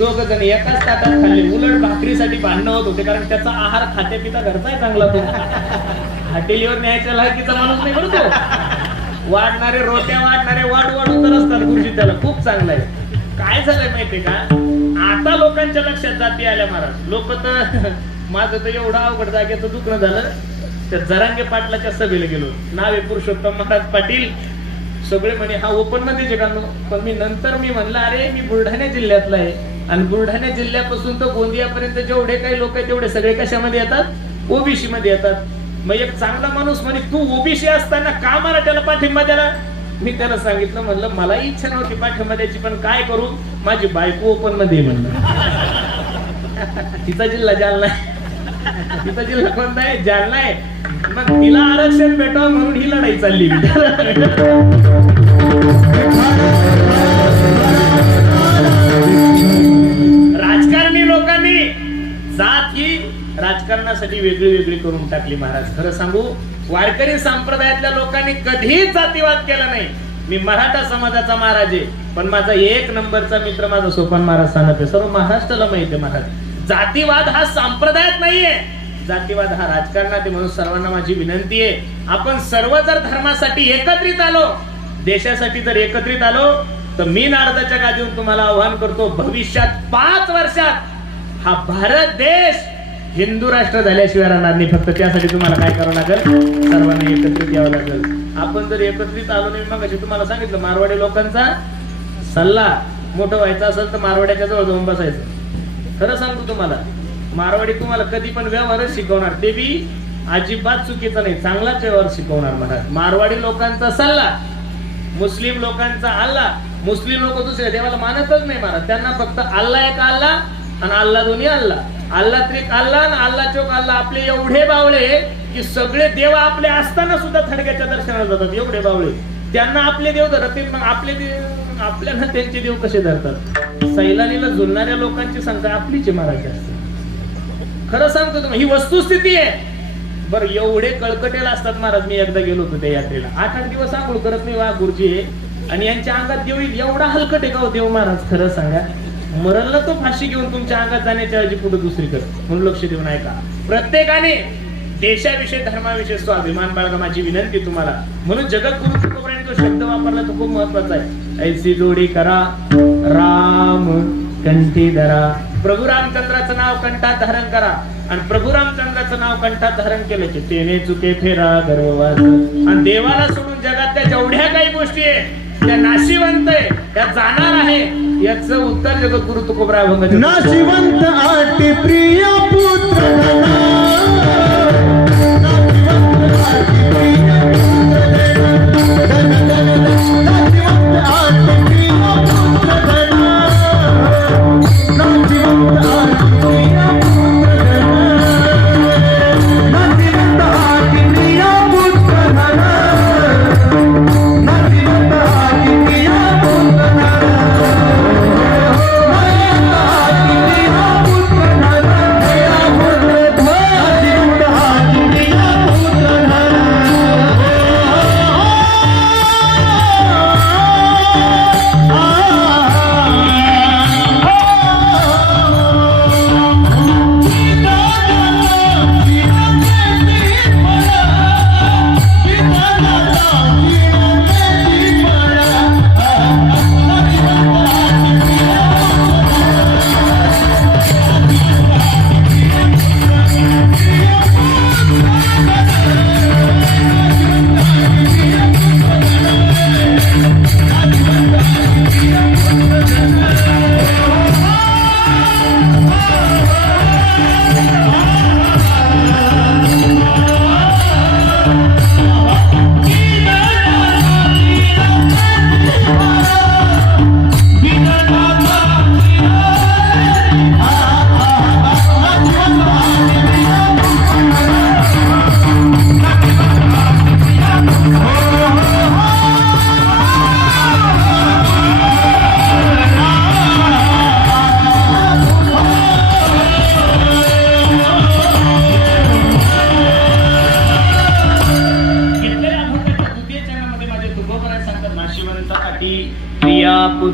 दोघ जण एकाच ताटात खाल्ले. उलट भाकरीसाठी भांडणं होत होते कारण त्याचा आहार खाते पिता घरचा आहे चांगला तो हॉटेलीवर न्यायच्या लायकीचा माणूस नाही बरोबर वाढणारे रोट्या वाढणारे वाढ वाढ उतर असतात गुरुजी त्याला. खूप चांगलं आहे. काय झालंय माहितीये का? आता लोकांच्या लक्षात जाती आल्या महाराज. लोक तर माझं तर एवढं अवघड जागेचं दुखणं झालं. त्या जरांगे पाटलाच्या सभेला गेलो. नावे पुरुषोत्तम महाराज पाटील. सगळे म्हणे हा ओपनमध्ये का पण मी नंतर मी म्हणलं अरे मी बुलढाणा जिल्ह्यातला आहे. आणि बुलढाणा जिल्ह्यापासून तर गोंदियापर्यंत जेवढे काही लोक आहेत तेवढे सगळे कशामध्ये येतात? ओबीसी मध्ये येतात. मग एक चांगला माणूस म्हणे तू ओबीसी असताना का मराठ्याला पाठिंबा द्याला मी त्याला सांगितलं म्हणलं मलाही इच्छा नव्हती पाठिंबा द्यायची पण काय करू? माझी बायको ओपनमध्ये म्हणलं. तिचा जिल्हा जालना आहे. तिचा जिल्हा कोणता आहे? जालना आहे. मग तिला आरक्षण भेटावं म्हणून ही लढाई चालली. राजकारणासाठी वेगळी वेगळी करून टाकली महाराज. खरं सांगू वारकरी संप्रदायातल्या लोकांनी कधीच जातीवाद केला नाही. मी मराठा समाजाचा महाराज आहे पण माझा एक नंबरचा मित्र माझा सोपान महाराज सांगत आहे सर्व महाराष्ट्राला माहिती आहे महाराज. जातीवाद हा संप्रदायात नाहीये. जातीवाद हा राजकारणात आहे म्हणून सर्वांना माझी विनंती आहे. आपण सर्व जर धर्मासाठी एकत्रित आलो देशासाठी जर एकत्रित आलो तर मी नारदाच्या गादीवरून तुम्हाला आव्हान करतो भविष्यात पाच वर्षात हा भारत देश हिंदू राष्ट्र झाल्याशिवाय राहणार नाही. फक्त त्यासाठी तुम्हाला काय करावं लागेल? सर्वांना एकत्रित यावं लागेल. आपण जर एकत्रित आलो नाही मग तुम्हाला सांगितलं मारवाडी लोकांचा सल्ला मोठं व्हायचा असेल तर मारवाड्याच्या जवळ जाऊन बसायचं. खरं सांगतो तुम्हाला मारवाडी तुम्हाला कधी पण व्यवहारच शिकवणार. ते बी अजिबात चुकीचं नाही चांगलाच व्यवहार शिकवणार महाराज मारवाडी लोकांचा सल्ला मुस्लिम लोकांचा अल्ला मुस्लिम लोक दुसऱ्या देवाला मानतच नाही महाराज. त्यांना फक्त अल्ला एक अल्ला आणि अल्ला दोन्ही अल्ला. अल्ला त्रिक अल्ला आणि अल्लाह चोक अल्ला. आपले एवढे बावळे की सगळे देव आपले असताना सुद्धा थडक्याच्या दर्शनाला जातात. एवढे बावळे. त्यांना आपले देव धरत मग आपले देव आपल्याला त्यांचे देव कसे धरतात? सैलानीला जुळणाऱ्या लोकांची संख्या आपलीच महाराज असते. खरं सांगतो तुम्ही ही वस्तुस्थिती आहे. बरं एवढे कळकटेला असतात महाराज. मी एकदा गेलो होतो त्या यात्रेला. आठ आठ दिवस आंघोळ करत नाही वा गुरुजी आणि यांच्या अंगात देव एवढा हलकट आहे का हो देव महाराज? खरं सांगा. मरणला तो फाशी घेऊन तुमच्या अंगात जाण्याच्या ऐवजी पुढे दुसरीकडे. म्हणून लक्ष देऊन ऐका. प्रत्येकाने देशाविषयी धर्माविषयी स्वाभिमान बाळगा माझी विनंती तुम्हाला. म्हणून जगद्गुरु तुकोबराने तो शब्द वापरला तो खूप महत्त्वाचा आहे. ऐसी जोडी करा. राम कंठी धरा. प्रभू रामचंद्राचं नाव कंठात धारण करा. आणि प्रभू रामचंद्राचं नाव कंठात धारण केलं की तेने चुके फेरा गर्ववाद आणि देवाला सोडून जगातल्या जेवढ्या काही गोष्टी आहे त्या नाशिवंत आहे त्या जाणार आहे. याचं उत्तर जगद्गुरु तुकोबराय भंग नाशिवंत आटी प्रिय पुत्र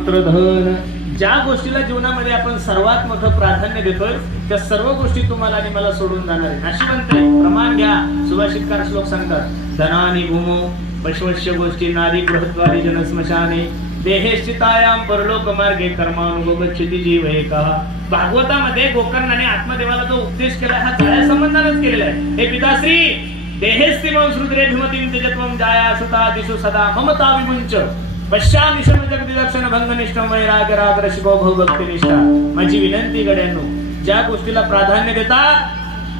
पुत्र धन ज्या गोष्टीला जीवनामध्ये आपण सर्वात मोठं प्राधान्य देतोय त्या सर्व गोष्टी तुम्हाला आणि मला सोडून जाणार आहे नाशिवंत प्रमाण घ्या. सुभाषितकार श्लोक सांगतात धनानी भूमो पशवश्य गोष्टी नारी बृहद्वारी जनस्मशाने देहेश्चितायाम परलोक मार्गे कर्मानुगच्छती जीव हे का भागवतामध्ये गोकर्णाने आत्मदेवाला जो उपदेश केला हा जाळ्या संबंधानच केलेला आहे. हे पिताश्री देहेस्ति मम श्रुद्रे भिमतीम तेजत्वम जाया सुता दिशु सदा ममता विमुंच पश्चानिशम जगती दर्शन भंग निष्ठम वैराग्य राग रसिको भक्ती निष्ठा। माझी विनंती गड्यांनो ज्या गोष्टीला प्राधान्य देता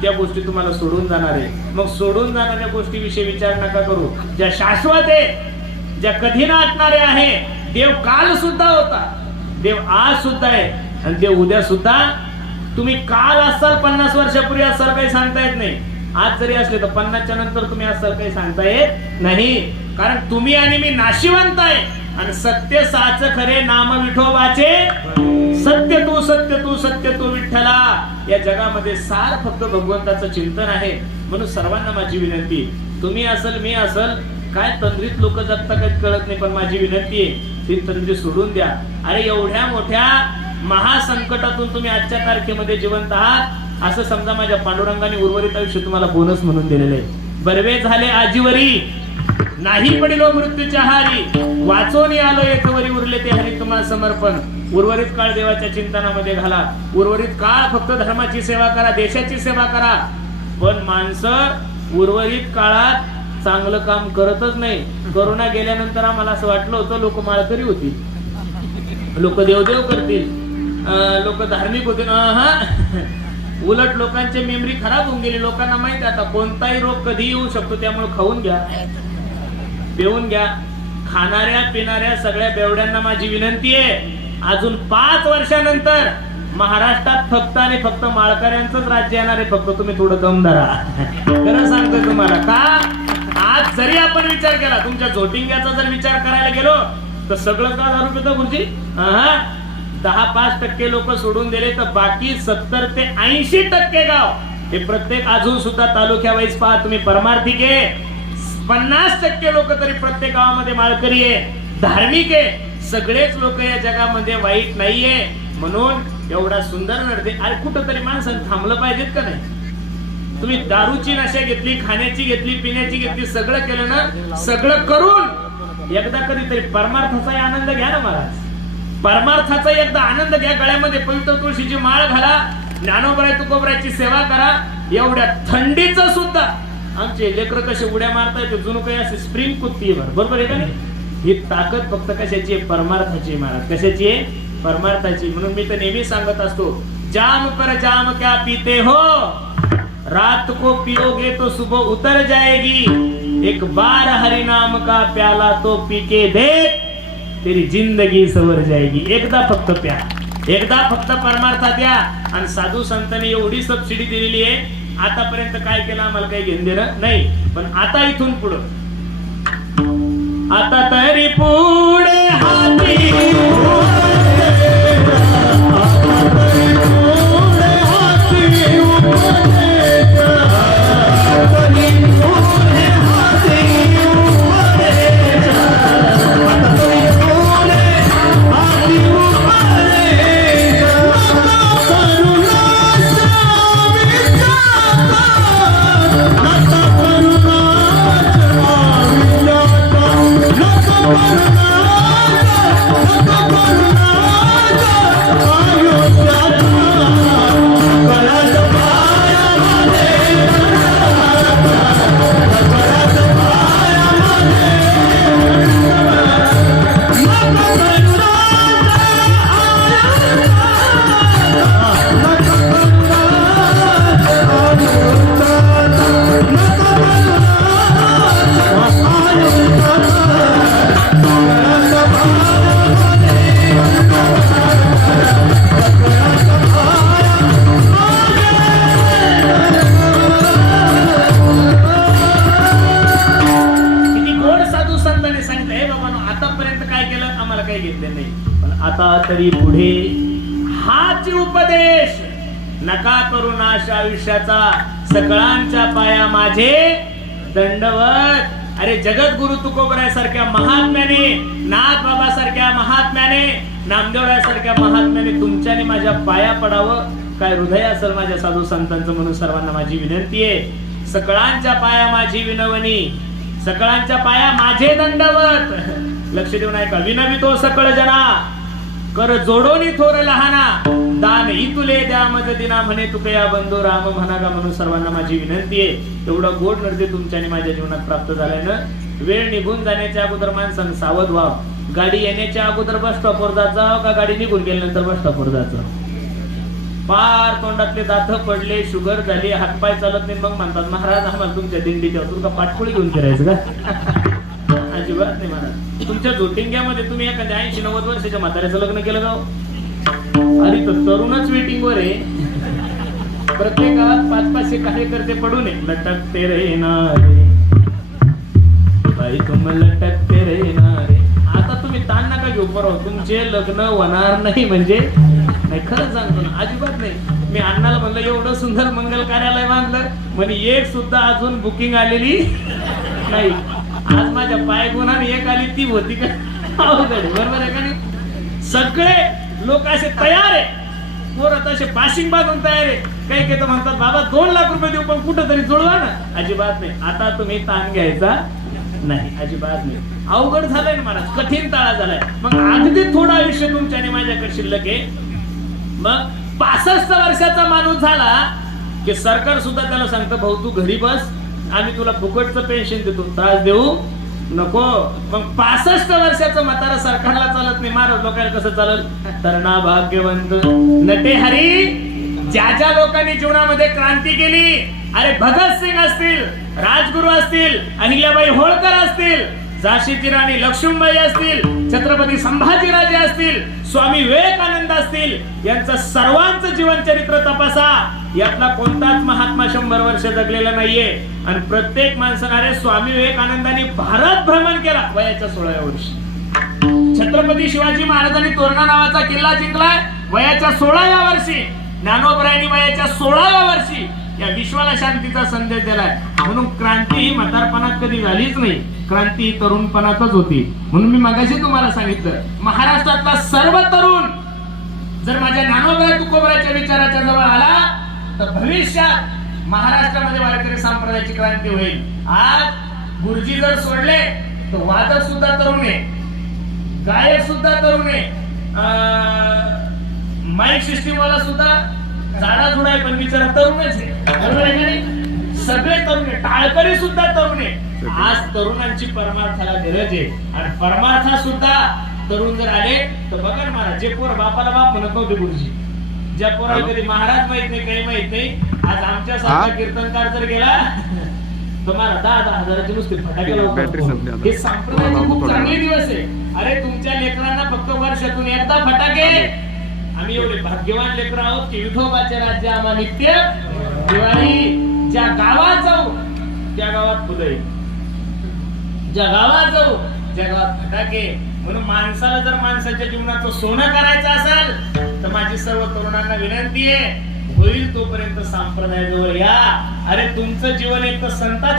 त्या गोष्टी तुम्हाला सोडून जाणार आहे. मग सोडून जाणाऱ्या गोष्टीविषयी विचार नका करू. ज्या शाश्वत आहे ज्या कधी नाटणारे आहे देव काल सुद्धा होता. देव आज सुद्धा आहे आणि देव उद्या सुद्धा. तुम्ही काल असाल पन्नास वर्षापूर्वी असाल काही सांगता येत नाही. आज जरी असले तर पन्नासच्या नंतर तुम्ही असाल काही सांगता येत नाही. कारण तुम्ही आणि मी नाशिवंत आहे. आणि सत्य साच खरे नाम विठोबाचे सत्य तू सत्य तू सत्य तू विठ्ठला. या जगामध्ये सार फक्त भगवंताचं चिंतन आहे. म्हणून सर्वांना माझी विनंती तुम्ही असल मी असल काय तंद्रीत लोक जगता काही कळत नाही पण माझी विनंती आहे ती तंद्री सोडून द्या. अरे एवढ्या मोठ्या महासंकटातून तुम्ही आजच्या तारखेमध्ये जिवंत आहात असं समजा माझ्या पांडुरंगाने उर्वरित आयुष्य तुम्हाला बोनस म्हणून दिलेलं आहे. बरवे झाले आजीवरी. नाही पडिलो मृत्यूच्या हारी. वाचून आलो एकवरी उरले ते हरी तुम्हाला समर्पण. उर्वरित काळ देवाच्या चिंतनामध्ये घाला. उर्वरित काळ फक्त धर्माची सेवा करा देशाची सेवा करा. पण माणसं उर्वरित काळात चांगलं काम करतच नाही. करोना गेल्यानंतर आम्हाला असं वाटलं होतं लोक माळकरी होती लोक देवदेव करतील. लोक धार्मिक होतील. हा उलट लोकांची मेमरी खराब होऊन गेली. लोकांना माहिती आता कोणताही रोग कधी येऊ शकतो त्यामुळे खाऊन घ्या. पिऊन घ्या. खाणाऱ्या पिणाऱ्या सगळ्या बेवड्यांना माझी विनंती आहे. अजून पाच वर्षानंतर महाराष्ट्रात फक्त आणि फक्त माळकऱ्यांचंच राज्य येणार आहे. फक्त तुम्ही थोडं दम धरा. खरं सांगतोय तुम्हाला का? आज जरी आपण विचार केला तुमच्या झोटिंग्याचा जर विचार करायला गेलो तर सगळं का दारू पितं गुरुजी? दहा पाच टक्के लोक सोडून दिले तर बाकी सत्तर ते ऐंशी टक्के गाव. हे प्रत्येक अजून सुद्धा तालुक्या वाईज पहा तुम्ही परमार्थिक आहे पन्नास टक्के लोक तरी प्रत्येक गावामध्ये माळकरी आहे. धार्मिक आहे. सगळेच लोक या जगामध्ये वाईट नाहीये. म्हणून एवढा सुंदर नर्दे अरे कुठं तरी माणसानं थांबलं पाहिजेत का नाही? तुम्ही दारूची नशा घेतली खाण्याची घेतली पिण्याची घेतली सगळं केलं ना? सगळं करून एकदा कधीतरी परमार्थाचाही आनंद घ्या ना महाराज. परमार्थाचा एकदा आनंद घ्या गळ्यामध्ये पवित्र तुळशीची माळ घाला ज्ञानोबराय तुकोबरायची सेवा करा एवढ्या थंडीच सुद्धा आमचे लेकर कसे उड्या मारतायत जुनू काही असे स्प्रिंग कुत्ती बरोबर आहे का ही ताकद फक्त कशाची आहे? परमार्थाची महाराज. कशाची आहे? परमार्थाची म्हणून मी तर नेहमी सांगत असतो जाम पर जाम क्या पीते हो. रात को पियोगे तो सुबह उतर जाएगी। एक बार हरि नाम का प्याला तो पीके देख तेरी जिंदगी सवर जाएगी। एकदा फक्त प्या. एकदा फक्त परमार्थ द्या आणि साधू संतांनी एवढी सबसिडी दिलेली आहे आतापर्यंत काय केलं आम्हाला काही घेऊन देणं नाही. पण आता इथून पुढं. आता तरी पुढे हाती. नका करू नाश आयुष्याचा. सकळांच्या पाया माझे दंडवत. अरे जगद्गुरु तुकोबराय सारख्या महात्म्याने नाथ बाबा सारख्या महात्म्याने नामदेवरायासारख्या महात्म्याने तुमच्याने माझ्या पाया पडावं. काय हृदय असेल माझ्या साधू संतांचं म्हणून सर्वांना माझी विनंती आहे. सकळांच्या पाया माझी विनवणी सकळांच्या पाया माझे दंडवत. लक्ष देऊन ऐका विनवितो सकळ जना. कर जोडोनी थोर लहाना. दान तुले द्या मज दिना म्हणे तुकया बंधू राम म्हणा का म्हणून सर्वांना माझी विनंती आहे एवढं गोड नृत्य तुमच्या माझ्या जीवनात प्राप्त झाल्यानं ना वेळ निघून जाण्याच्या अगोदर माणसानं सावध व्हाव गाडी येण्याच्या अगोदर बस स्टॉपवर जात का गाडी निघून गेल्यानंतर बस स्टॉपवर जायचं पार तोंडातले दात पडले शुगर झाली हातपाय चालत नाही मग म्हणतात महाराज आम्हाला तुमच्या दिंडीच्या तुला का पाठपोळी घेऊन फिरायचं का अजिबात नाही महाराज तुमच्या झोटिंग्यामध्ये तुम्ही एखाद्या ऐंशी नव्वद वर्षाच्या म्हाताऱ्याचं लग्न केलं जाऊ अरे तर तरुणच वेटिंग वर आहे. प्रत्येक गावात पाच पाचशे कार्यकर्ते पडू नये लटकते रे नारे बाई तुम लटकते रे नारे आता तुम्ही ताण नका घेऊ. बरोबर तुमचे लग्न होणार नाही म्हणजे? नाही खरंच सांगतो ना अजिबात नाही. मी अण्णाला म्हणलं एवढं सुंदर मंगल कार्यालय बांधलं. म्हणे एक सुद्धा अजून बुकिंग आलेली नाही. आज माझ्या पाय गुणाने एक आली ती होती का? अवघड बरोबर आहे का नाही? सगळे लोक असे तयार आहे. पोरं तसे पाशिंग बांधून तयार आहे. काही काही तर म्हणतात बाबा दोन लाख रुपये देऊ पण कुठं तरी जुळवा ना. अजिबात नाही. आता तुम्ही ताण घ्यायचा नाही. अजिबात नाही. अवघड झालंय ना महाराज. कठीण ताळा झालाय. मग अगदी थोडं आयुष्य तुमच्याने माझ्याकडे शिल्लक आहे. मग पासष्ट वर्षाचा माणूस झाला की सरकार सुद्धा त्याला सांगतं भाऊ तू घरी बस. आम्ही तुला फुकटचं पेन्शन देतो. त्रास देऊ. नको. मग पासष्ट वर्षाचं म्हातारा सरकारला चालत नाही. महाराज लोकांना कसं चालत तरणा भाग्यवंत. नटे हरी ज्या ज्या लोकांनी जीवनामध्ये क्रांती केली अरे भगतसिंग असतील राजगुरू असतील अहिल्याबाई होळकर असतील झाशीची राणी लक्ष्मीबाई असतील छत्रपती संभाजीराजे असतील स्वामी विवेकानंद असतील यांचं सर्वांचं जीवन चरित्र तपासा. यातला कोणताच महात्मा शंभर वर्ष जगलेला नाहीये. आणि प्रत्येक माणसाने स्वामी विवेकानंदांनी भारत भ्रमण केला वयाच्या सोळाव्या वर्षी. छत्रपती शिवाजी महाराजांनी तोरणा नावाचा किल्ला जिंकलाय वयाच्या सोळाव्या वर्षी. ज्ञानोबरायांनी वयाच्या सोळाव्या वर्षी. या विश्वाला शांतीचा संदेश दिलाय. म्हणून क्रांती ही म्हातारपणात कधी झालीच नाही. क्रांती ही तरुणपणातच होती. म्हणून मी मगाशी तुम्हाला सांगितलं महाराष्ट्रातला सर्व तरुण जर माझ्या ज्ञानोबराय तुकोबराच्या विचाराच्या जवळ आला तर भविष्यात महाराष्ट्रामध्ये वारकरी संप्रदायाची क्रांती होईल. आज गुरुजी जर सोडले तर वादक सुद्धा तरुण आहे. गायक सुद्धा तरुण आहे. अं, माईक सिस्टीम वाला सुद्धा झाडा झुडा आहे पण बिचारा तरुणच आहे. बरोबर आहे का नाही? सगळे तरुण आहे. टाळकरी सुद्धा तरुण आहे. आज तरुणांची परमार्थाला गरज आहे. आणि परमार्था सुद्धा तरुण जर आले तर बघा ना महाराज जे पोर बापाला बाप म्हणत नव्हते गुरुजी. ज्या पोराला कधी महाराज माहीत नाही काही माहीत नाही. आज आमच्या सारखा कीर्तनकार जर गेला तर मला दहा दहा हजाराची नुसती फटाके. हे संप्रदायाचे खूप चांगले दिवस आहे. अरे तुमच्या लेकरांना फक्त वर्षातून एकदा फटाके आम्ही एवढे भाग्यवान लेकर आहोत की विठोबाचे राज्य आम्हा नित्य दिवाळी ज्या गावात जाऊ त्या गावात फुलं ज्या गावात जाऊ ज्या गावात फटाके. म्हणून माणसाला जर माणसाच्या जीवनाचं सोनं करायचं असेल तर माझी सर्व तरुणांना विनंती आहे होईल तोपर्यंत संप्रदायाजवळ या. अरे तुमचं जीवन एक तर संता